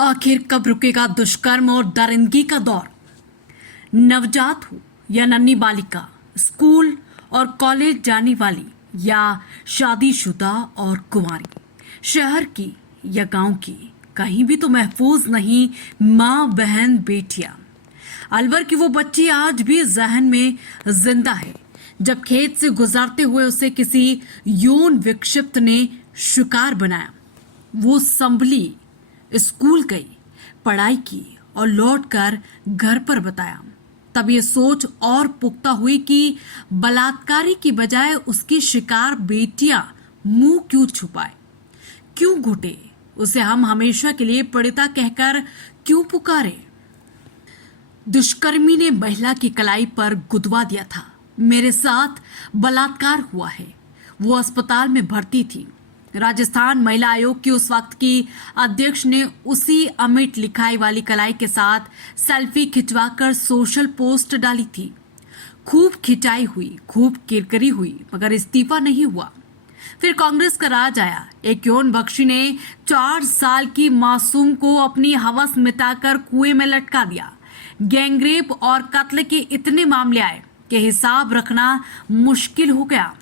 आखिर कब रुकेगा दुष्कर्म और दरिंदगी का दौर। नवजात हो या नन्ही बालिका, स्कूल और कॉलेज जाने वाली या शादीशुदा और कुंवारी, शहर की या गांव की, कहीं भी तो महफूज नहीं माँ, बहन, बेटियां। अलवर की वो बच्ची आज भी जहन में जिंदा है जब खेत से गुजरते हुए उसे किसी यौन विक्षिप्त ने शिकार बनाया। वो संभली, स्कूल गई, पढ़ाई की और लौटकर घर पर बताया। तब ये सोच और पुख्ता हुई कि बलात्कारी की बजाय उसकी शिकार बेटियां मुंह क्यों छुपाए, क्यों घुटे, उसे हम हमेशा के लिए पीड़िता कहकर क्यों पुकारे। दुष्कर्मी ने महिला की कलाई पर गुदवा दिया था। मेरे साथ बलात्कार हुआ है। वो अस्पताल में भर्ती थी। राजस्थान महिला आयोग की उस वक्त की अध्यक्ष ने उसी अमिट लिखाई वाली कलाई के साथ सेल्फी खिंचवाकर सोशल पोस्ट डाली थी। खूब खिंचाई हुई, खूब किरकिरी हुई, मगर इस्तीफा नहीं हुआ। फिर कांग्रेस का राज आया। एक यौन बख्शी ने 4 साल की मासूम को अपनी हवस मिटाकर कुएं में लटका दिया। गैंगरेप और कत्ल के इतने मामले आए कि हिसाब रखना मुश्किल हो गया।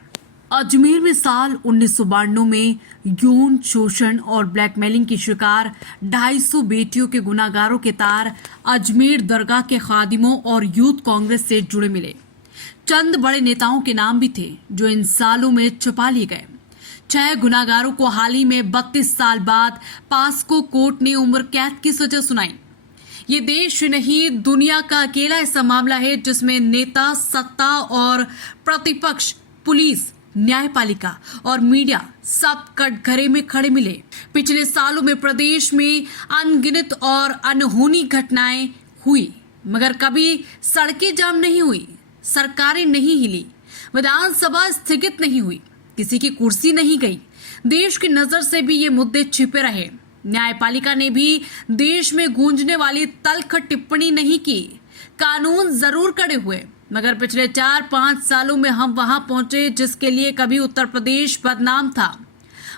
अजमेर में साल 1992 में यौन शोषण और ब्लैकमेलिंग की शिकार 250 बेटियों के गुनाहगारों के तार अजमेर दरगाह के खादिमों और यूथ कांग्रेस से जुड़े मिले। चंद बड़े नेताओं के नाम भी थे जो इन सालों में छुपा लिए गए। 6 गुनाहगारों को हाल ही में 32 साल बाद पास्को कोर्ट ने उम्र कैद की सजा सुनाई। ये देश नहीं, दुनिया का अकेला ऐसा मामला है जिसमें नेता, सत्ता और प्रतिपक्ष, पुलिस, न्यायपालिका और मीडिया सब कटघरे में खड़े मिले। पिछले सालों में प्रदेश में अनगिनत और अनहोनी घटनाएं हुई, मगर कभी सड़कें जाम नहीं हुई, सरकारें नहीं हिली, विधानसभा स्थगित नहीं हुई, किसी की कुर्सी नहीं गई। देश की नजर से भी ये मुद्दे छिपे रहे। न्यायपालिका ने भी देश में गूंजने वाली तल्ख टिप्पणी नहीं की। कानून जरूर कड़े हुए, मगर पिछले 4-5 सालों में हम वहां पहुंचे जिसके लिए कभी उत्तर प्रदेश बदनाम था।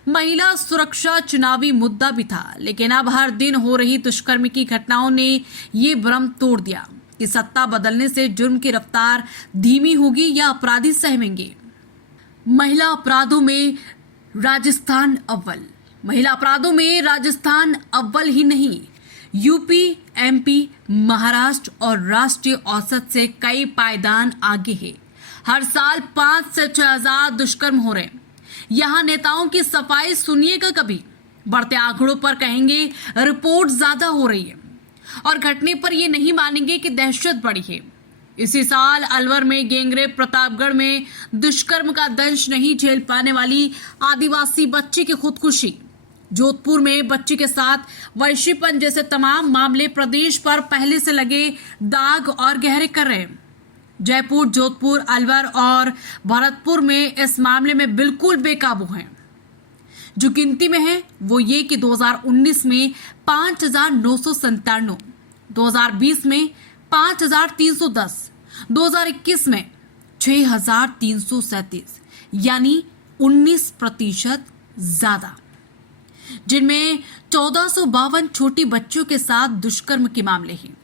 महिला सुरक्षा चुनावी मुद्दा भी था, लेकिन अब हर दिन हो रही दुष्कर्म की घटनाओं ने ये भ्रम तोड़ दिया कि सत्ता बदलने से जुर्म की रफ्तार धीमी होगी या अपराधी सहमेंगे। महिला अपराधों में राजस्थान अव्वल। महिला अपराधों में राजस्थान अव्वल ही नहीं, यूपी, एमपी, महाराष्ट्र और राष्ट्रीय औसत से कई पायदान आगे है। हर साल 5 से 6 हजार दुष्कर्म हो रहे हैं। यहाँ नेताओं की सफाई सुनिएगा कभी। बढ़ते आंकड़ों पर कहेंगे रिपोर्ट ज्यादा हो रही है और घटने पर ये नहीं मानेंगे कि दहशत बढ़ी है। इसी साल अलवर में गैंगरेप, प्रतापगढ़ में दुष्कर्म का दंश नहीं झेल पाने वाली आदिवासी बच्ची की खुदकुशी, जोधपुर में बच्ची के साथ वैश्यपन जैसे तमाम मामले प्रदेश पर पहले से लगे दाग और गहरे कर रहे हैं। जयपुर, जोधपुर, अलवर और भरतपुर में इस मामले में बिल्कुल बेकाबू हैं। जो गिनती में है वो ये कि 2019 में 5,997, 2020 में 5,310, 2021 में 6,337, यानी 19% ज्यादा, जिनमें 1,452 छोटी बच्चियों के साथ दुष्कर्म के मामले हैं।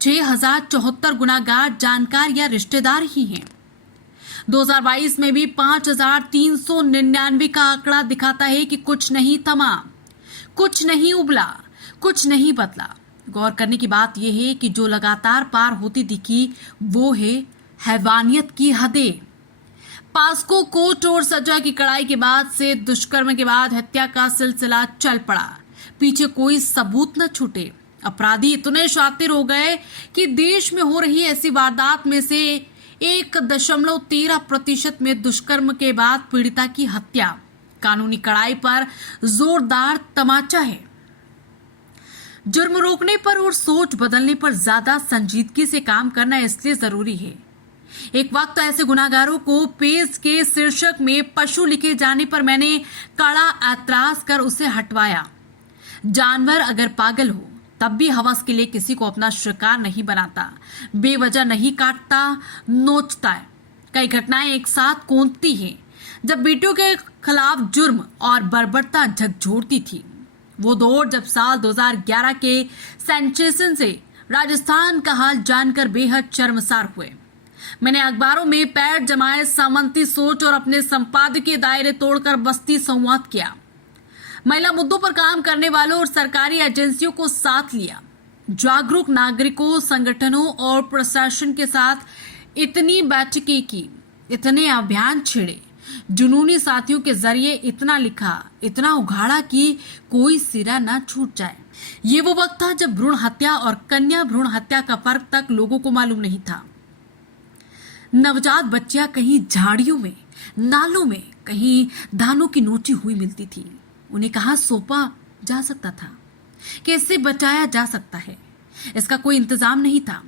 6,074 गुनाहगार जानकार या रिश्तेदार ही हैं। 2022 में भी 5,399 का आंकड़ा दिखाता है कि कुछ नहीं थमा, कुछ नहीं उबला, कुछ नहीं बदला। गौर करने की बात यह है कि जो लगातार पार होती दिखी वो है हैवानियत की हदें। पास्को कोर्ट और सजा की कड़ाई के बाद से दुष्कर्म के बाद हत्या का सिलसिला चल पड़ा। पीछे कोई सबूत न छूटे। अपराधी इतने शातिर हो गए कि देश में हो रही ऐसी वारदात में से 1.13% में दुष्कर्म के बाद पीड़िता की हत्या। कानूनी कड़ाई पर जोरदार तमाचा है। जुर्म रोकने पर और सोच बदलने पर ज्यादा संजीदगी से काम करना इसलिए जरूरी है। एक वक्त ऐसे गुनाहगारों को पेज के शीर्षक में पशु लिखे जाने पर मैंने कड़ा ऐतराज कर उसे हटवाया। जानवर अगर पागल हो तब भी हवस के लिए किसी को अपना शिकार नहीं बनाता, बेवजह नहीं काटता, नोचता है। कई घटनाएं एक साथ कौंधती हैं। जब बेटियों के खिलाफ जुर्म और बर्बरता झकझोरती थी, वो दौर जब साल 2011 के सेंसेशन से राजस्थान का हाल जानकर बेहद शर्मसार हुए। मैंने अखबारों में पैर जमाए, सामंती सोच और अपने संपादकीय दायरे तोड़कर बस्ती संवाद किया। महिला मुद्दों पर काम करने वालों और सरकारी एजेंसियों को साथ लिया। जागरूक नागरिकों, संगठनों और प्रशासन के साथ इतनी बैठकें की, इतने अभियान छिड़े, जुनूनी साथियों के जरिए इतना लिखा, इतना उघाड़ा कि कोई सिरा ना छूट जाए। ये वो वक्त था जब भ्रूण हत्या और कन्या भ्रूण हत्या का फर्क तक लोगों को मालूम नहीं था। नवजात बच्चियां कहीं झाड़ियों में, नालों में, कहीं धानों की नोची हुई मिलती थी। उन्हें कहां सौंपा जा सकता था, कैसे बचाया जा सकता है, इसका कोई इंतजाम नहीं था।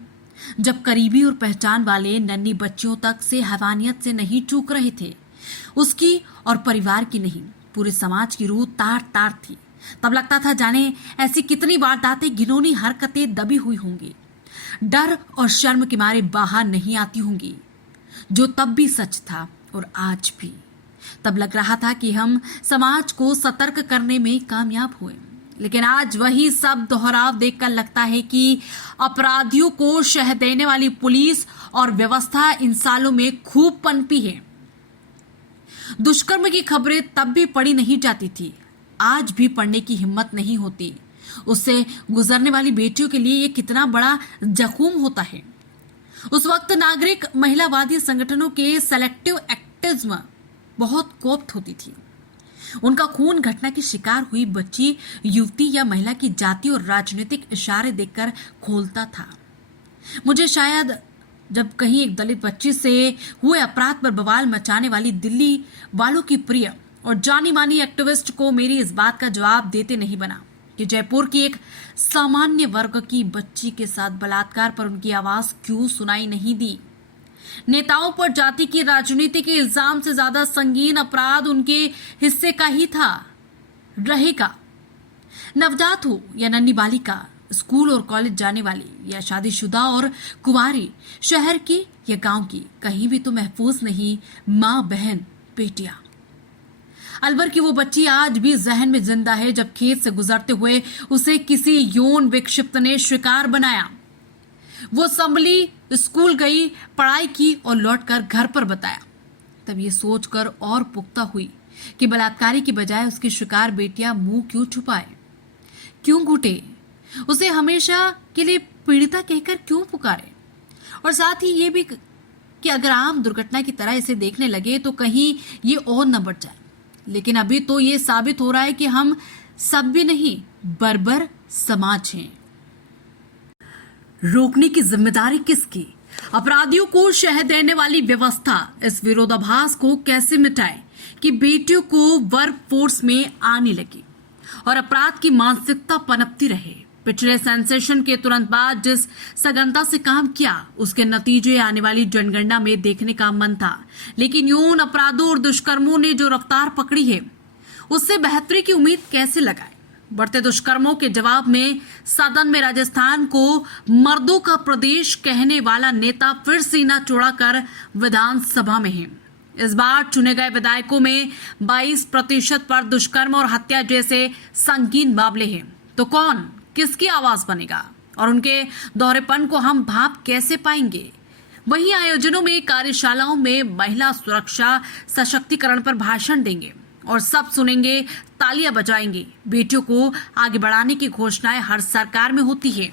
जब करीबी और पहचान वाले नन्ही बच्चियों तक से हैवानियत से नहीं चूक रहे थे, उसकी और परिवार की नहीं, पूरे समाज की रूह तार तार थी। तब लगता था जाने ऐसी कितनी वारदातें, घिनौनी हरकतें दबी हुई होंगी, डर और शर्म के मारे बाहर नहीं आती होंगी, जो तब भी सच था और आज भी। तब लग रहा था कि हम समाज को सतर्क करने में कामयाब हुए, लेकिन आज वही सब दोहराव देखकर लगता है कि अपराधियों को शह देने वाली पुलिस और व्यवस्था इन सालों में खूब पनपी है। दुष्कर्म की खबरें तब भी पढ़ी नहीं जाती थी, आज भी पढ़ने की हिम्मत नहीं होती। उससे गुजरने वाली बेटियों के लिए ये कितना बड़ा जख्म होता है। उस वक्त नागरिक महिलावादी संगठनों के सेलेक्टिव एक्टिविज्म बहुत कोप्त होती थी। उनका खून घटना की शिकार हुई बच्ची, युवती या महिला की जाति और राजनीतिक इशारे देखकर खोलता था। मुझे शायद जब कहीं एक दलित बच्ची से हुए अपराध पर बवाल मचाने वाली दिल्ली वालों की प्रिय और जानी मानी एक्टिविस्ट को मेरी इस बात का जवाब देते नहीं बना कि जयपुर की एक सामान्य वर्ग की बच्ची के साथ बलात्कार पर उनकी आवाज क्यों सुनाई नहीं दी। नेताओं पर जाति की राजनीति के इल्जाम से ज्यादा संगीन अपराध उनके हिस्से का ही था, रहेगा। नवजात हो या नन्ही बालिका, स्कूल और कॉलेज जाने वाली या शादीशुदा और कुंवारी, शहर की या गांव की, कहीं भी तो महफूज नहीं मां, बहन, बेटियां। अलवर की वो बच्ची आज भी जहन में जिंदा है जब खेत से गुजरते हुए उसे किसी यौन विक्षिप्त ने शिकार बनाया। वो संभली, स्कूल गई, पढ़ाई की और लौटकर घर पर बताया। तब ये सोचकर और पुख्ता हुई कि बलात्कारी की बजाय उसकी शिकार बेटियां मुंह क्यों छुपाए, क्यों घुटे, उसे हमेशा के लिए पीड़िता कहकर क्यों पुकारे। और साथ ही ये भी कि अगर आम दुर्घटना की तरह इसे देखने लगे तो कहीं ये और न बढ़ जाए। लेकिन अभी तो ये साबित हो रहा है कि हम सब भी नहीं, बर्बर समाज हैं। रोकने की जिम्मेदारी किसकी? अपराधियों को शह देने वाली व्यवस्था इस विरोधाभास को कैसे मिटाए कि बेटियों को वर्क फोर्स में आने लगी और अपराध की मानसिकता पनपती रहे। पिछले सेंसेशन के तुरंत बाद जिस सघनता से काम किया, उसके नतीजे आने वाली जनगणना में देखने का मन था। लेकिन यौन अपराधों और दुष्कर्मों ने जो रफ्तार पकड़ी है, उससे बेहतरी की उम्मीद कैसे लगाए? बढ़ते दुष्कर्मों के जवाब में सदन में राजस्थान को मर्दों का प्रदेश कहने वाला नेता फिर सीना चौड़ाकर विधानसभा में है। इस बार चुने गए विधायकों में 22% पर दुष्कर्म और हत्या जैसे संगीन मामले हैं। तो कौन किसकी आवाज बनेगा और उनके दोहरेपन को हम भाप कैसे पाएंगे? वहीं आयोजनों में, कार्यशालाओं में महिला सुरक्षा सशक्तिकरण पर भाषण देंगे और सब सुनेंगे, तालियां बजाएंगे। बेटियों को आगे बढ़ाने की घोषणाएं हर सरकार में होती है।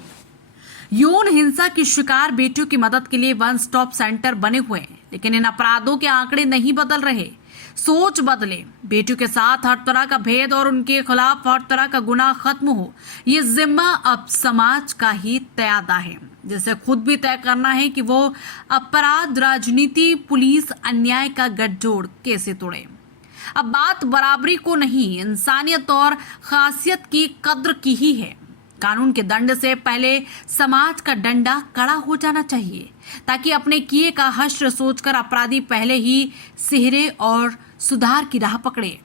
यौन हिंसा की शिकार बेटियों की मदद के लिए वन स्टॉप सेंटर बने हुए हैं, लेकिन इन अपराधों के आंकड़े नहीं बदल रहे। सोच बदले, बेटियों के साथ हर तरह का भेद और उनके खिलाफ हर तरह का गुनाह खत्म हो, ये जिम्मा अब समाज का ही तयादा है, जिसे खुद भी तय करना है कि वो अपराध, राजनीति, पुलिस, अन्याय का गठजोड़ कैसे तोड़े। अब बात बराबरी को नहीं, इंसानियत और खासियत की कद्र की ही है। कानून के दंड से पहले समाज का डंडा कड़ा हो जाना चाहिए, ताकि अपने किए का हश्र सोचकर अपराधी पहले ही सिहरे और सुधार की राह पकड़े।